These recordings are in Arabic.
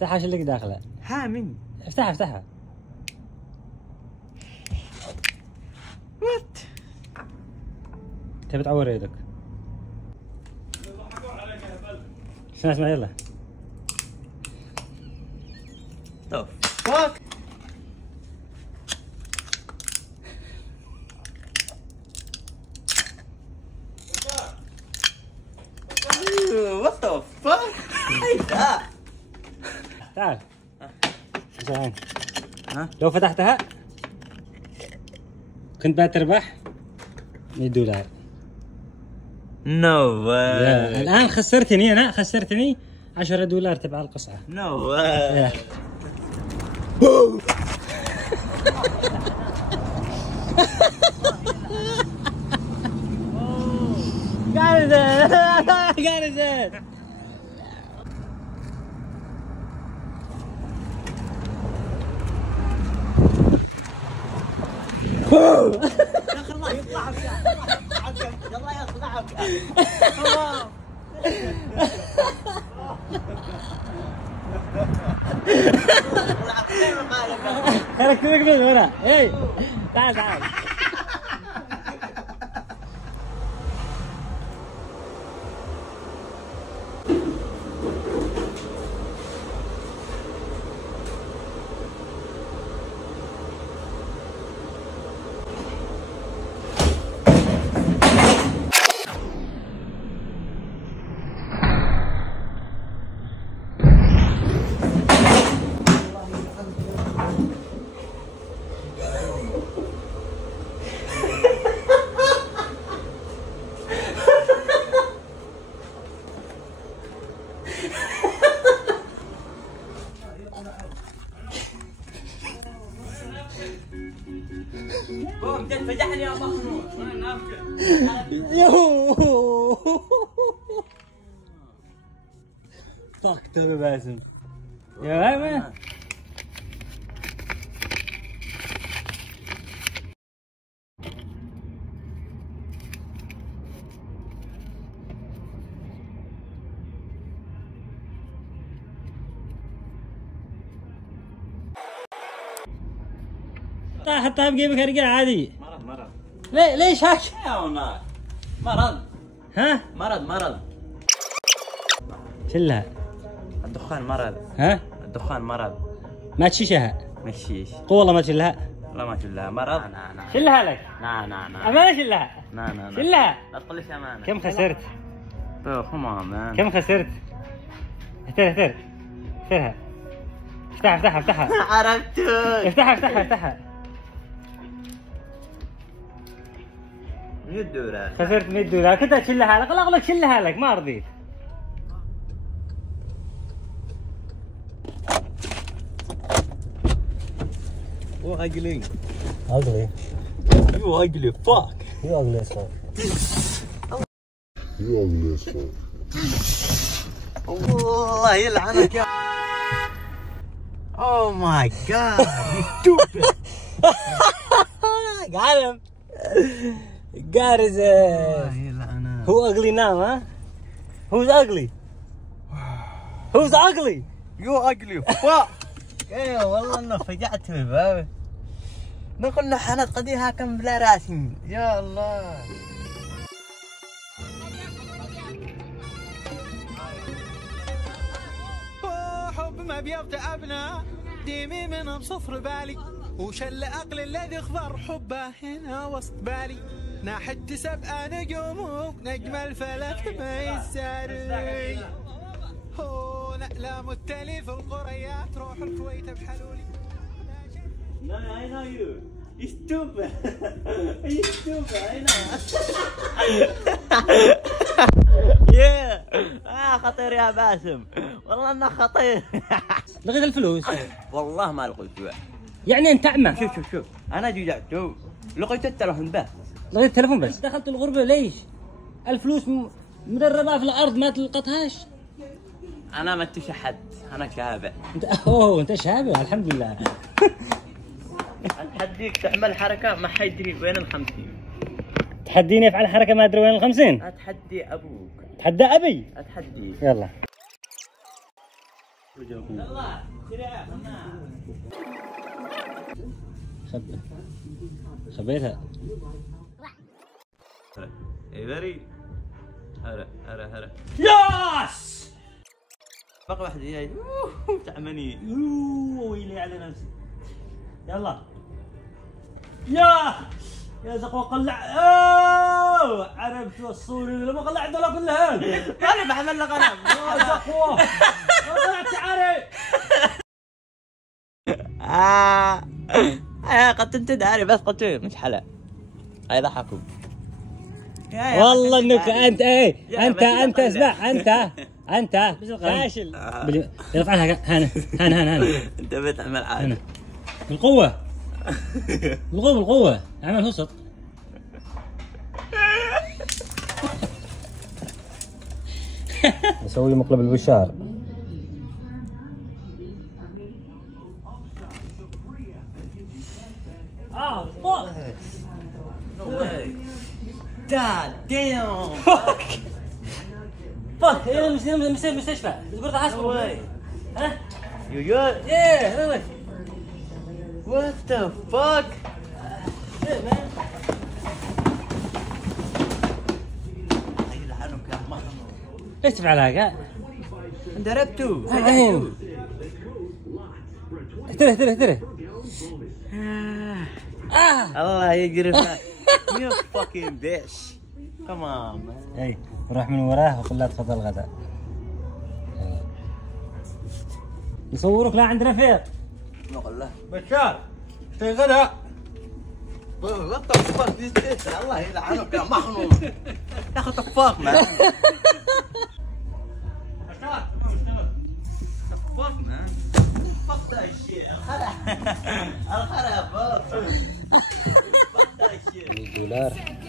افتحها شو لك داخله؟ حامي. افتحها افتحها. وات؟ تبي تعور يدك. شنو اسمع يلا. طف فاك. وات ذا فاك؟ تعال. زين. ها؟ لو فتحتها كنت بتربح $100. نو واي. الآن خسرتني أنا، خسرتني $10 تبع القصعة. نو واي. قارزت. الله يطلع بك. الله يطلع بك. خليك من ورا. اي تعال تعال. قوم تفجحني يا مخنوق. يوه طاقته باسم يا غايمة. حتى بجيبك رجال عادي. مرض. ليش هاك؟ يا وناس. مرض. ها؟ مرض. شلها. الدخان مرض. ها؟ الدخان مرض. ما تشيشها. مشيش. قول والله ما تشلها. لا ما شلها مرض. شلها لك. نعم. أمانة شلها. نعم. شلها. لا تقوليش امانه. كم خسرت؟ مان. كم خسرت؟ افترها. افتحها. عرفتك. افتحها. $100. خسرت $100. كنت اشيلها لك. اغلق شلها لك ما رضيت. ugly. ugly. You ugly fuck. You ugly as fuck. الله يلعنك يا. Oh my god. You stupid. Got him. Got his ass. Who ugly now, huh? Who's ugly? Who's ugly? You ugly fuck. ايه والله انه فجعت بابا. نقول له حنط قديها كم بلا راسي. يا الله. حب ما بيبدأ أبناء ديمي من بصفر بالي وشل أقل الذي اخضر حبه هنا وسط بالي ناحت 7 نجوم نجم الفلك ما يساري هو لا متلي في القريات روح الكويت بحلولي. No, I know you. You stupid. You stupid. I know. خطير يا باسم. والله انه خطير. لغيت الفلوس. والله ما لقيته. يعني انت اعمى. شوف انا جيت لقيت التلفون بس. لغيت التلفون بس. دخلت الغربة ليش؟ الفلوس مدربة في الارض ما تلقطهاش. انا ما تشحد انا شابع. انت شابع الحمد لله. اتحديك تعمل حركة ما حيدري وين ال50. تحديني افعل حركة ما ادري وين ال50. اتحدي ابوك. تحدى ابي. اتحدي. يلا. يلا سريع خبيتها. ايفري هلا ياس بقى واحد جاي تعمني ويلي على نفسي. يلا يا زقوة قلع. عرفت وصوني لما قلع دول كلها. انا بحمل لك انا يا زقوة قلعت شعري. قد تداري بس قلت مش حلا هاي ضحكوا والله انك انت انت اسمع انت فاشل. يرفع عنها هنا انت بتعمل عادي بالقوة بالقوة اعمل وسط. اسوي مقلب البشار. God damn فك مستشفى تقول حاسبه. ها you good ايه what the fuck ليش تفعل هكا؟ ضربته اهتره الله يقرفك you fucking bitch come on man. اي روح من وراه وقل لا تفضل الغداء. يصورك لا عند رفيق. والله بشار في غدا. what the fuck this الله يلعنك يا مخنوق يا اخي طفاق man fuck man fuck that shit الخرا fuck that shit $100.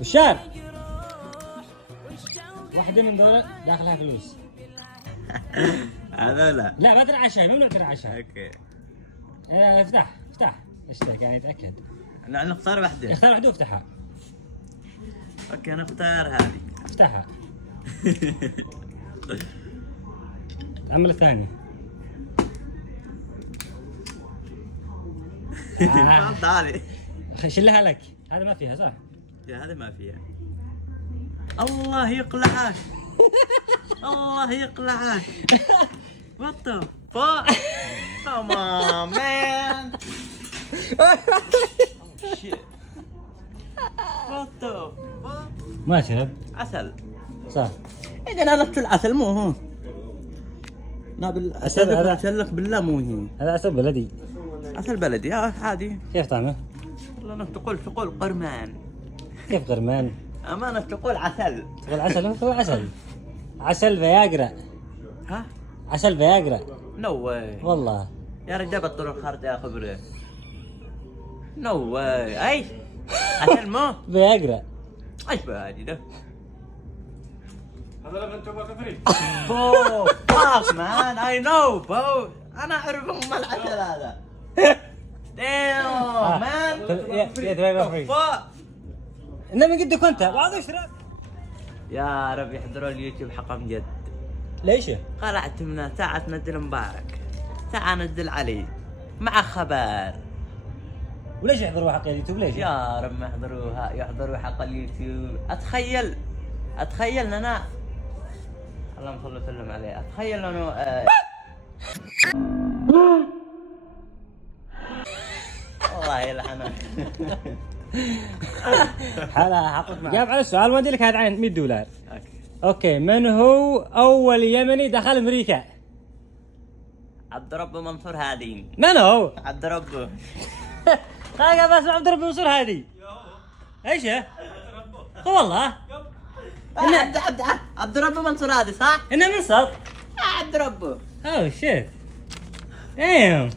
بشار واحدة من دول داخلها فلوس. هذا لا ما ترعى شيء ممنوع ترعى شيء. اوكي افتح اشترك يعني اتأكد. لا نختار واحدة. اختار واحدة وافتحها. اوكي نختار هذه. افتحها. عمل الثانية. تعالي شلها لك. هذا ما فيها صح؟ هذا ما فيها. الله يقلعك الله يقلعك what the fuck come on man shit what the fuck ما شرب عسل صح. اذا انا نفس العسل مو هو عسل هذا اسلك بالله مو هي هذا عسل بلدي. عسل بلدي عادي. كيف طعمه؟ والله تقول قرمان. كيف قرمان؟ امانه تقول عسل. تقول عسل هو عسل. عسل فياجرا. ها؟ عسل فياجرا. نو واي والله يا رجال بطلوا الخرط يا خبره. نو واي اي عسل مو فياجرا. ايش بهادي ده؟ هذا لما انتم كفري. بو فاك مان اي نو بو انا اعرف ام العسل هذا. دايم مان فاك انما من قدك انت بعض اشرب. يا رب يحضروا اليوتيوب حقهم جد. ليش؟ قلعت منه ساعة تنزل مبارك ساعة نزل علي مع خبر. وليش يحضروا حق اليوتيوب ليش؟ يا رب ما يحضروها يحضروا حق اليوتيوب. اتخيل ان انا اللهم صل وسلم عليه. اتخيل انه الله يلعنك. هلا حقك جاوب على السؤال وادي لك هذا عين $100. اوكي من هو اول يمني دخل امريكا؟ عبد رب منصور هادي. من هو؟ عبد رب خلاص بس عبد رب منصور هادي. ايش هي؟ والله عبد رب منصور هادي صح؟ انه من صد. عبد رب اوه شيت. ايوه